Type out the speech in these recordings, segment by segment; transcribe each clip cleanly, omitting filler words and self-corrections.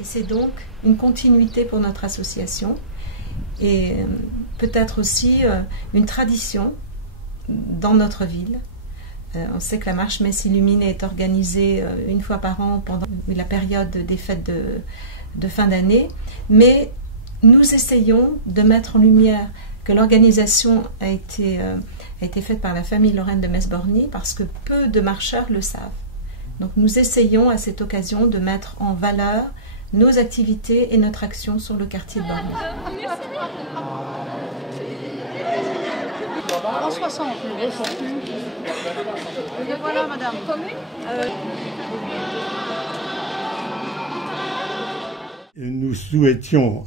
Et c'est donc une continuité pour notre association et peut-être aussi une tradition dans notre ville. On sait que la marche Messe Illuminée est organisée une fois par an pendant la période des fêtes de fin d'année, mais nous essayons de mettre en lumière que l'organisation a été faite par la famille Lorraine de Metz-Borny parce que peu de marcheurs le savent. Donc nous essayons à cette occasion de mettre en valeur nos activités et notre action sur le quartier de Borny. En 60, voilà madame. Nous souhaitions,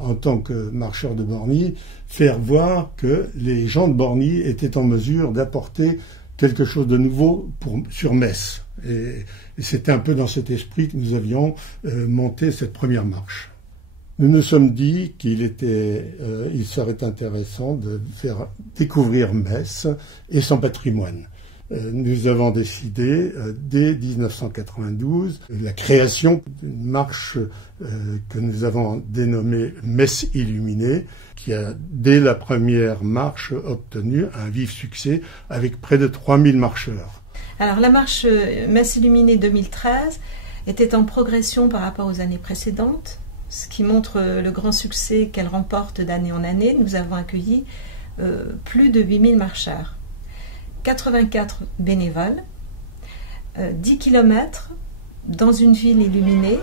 en tant que marcheurs de Borny, faire voir que les gens de Borny étaient en mesure d'apporter quelque chose de nouveau sur Metz. Et c'était un peu dans cet esprit que nous avions monté cette première marche. Nous nous sommes dit qu'il serait intéressant de faire découvrir Metz et son patrimoine. Nous avons décidé, dès 1992, la création d'une marche que nous avons dénommée Messe Illuminée, qui a, dès la première marche, obtenu un vif succès avec près de 3000 marcheurs. Alors la marche Messe Illuminée 2013 était en progression par rapport aux années précédentes, ce qui montre le grand succès qu'elle remporte d'année en année. Nous avons accueilli plus de 8000 marcheurs, 84 bénévoles, 10 km dans une ville illuminée.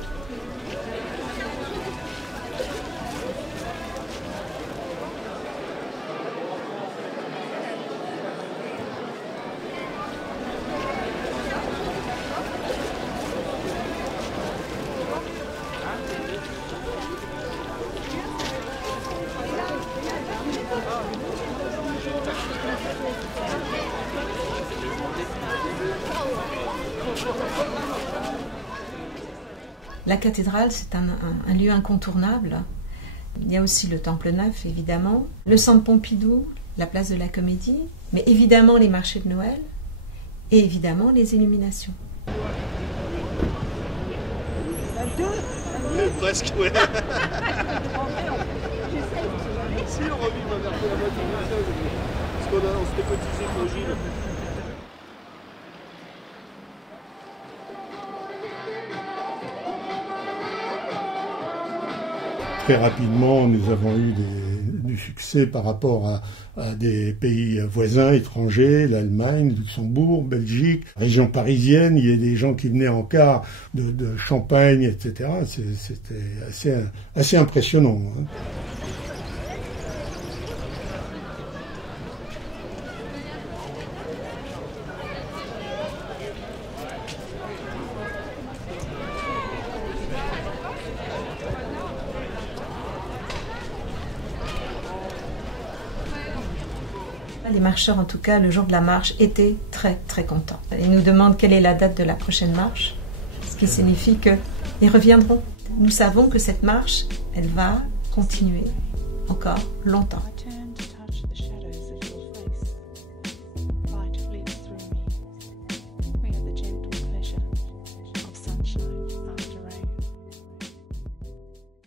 La cathédrale, c'est un lieu incontournable. Il y a aussi le Temple Neuf, évidemment, le Centre Pompidou, la place de la Comédie, mais évidemment les marchés de Noël et évidemment les illuminations. Presque, ouais. Si, on revit ma mère la moitié de ça, parce qu'on s'était cotisé pour Gilles. Très rapidement, nous avons eu du succès par rapport à des pays voisins, étrangers, l'Allemagne, Luxembourg, Belgique, région parisienne. Il y a des gens qui venaient en car de Champagne, etc. C'était assez impressionnant, hein. Les marcheurs, en tout cas, le jour de la marche, étaient très très contents. Ils nous demandent quelle est la date de la prochaine marche, ce qui signifie qu'ils reviendront. Nous savons que cette marche, elle va continuer encore longtemps.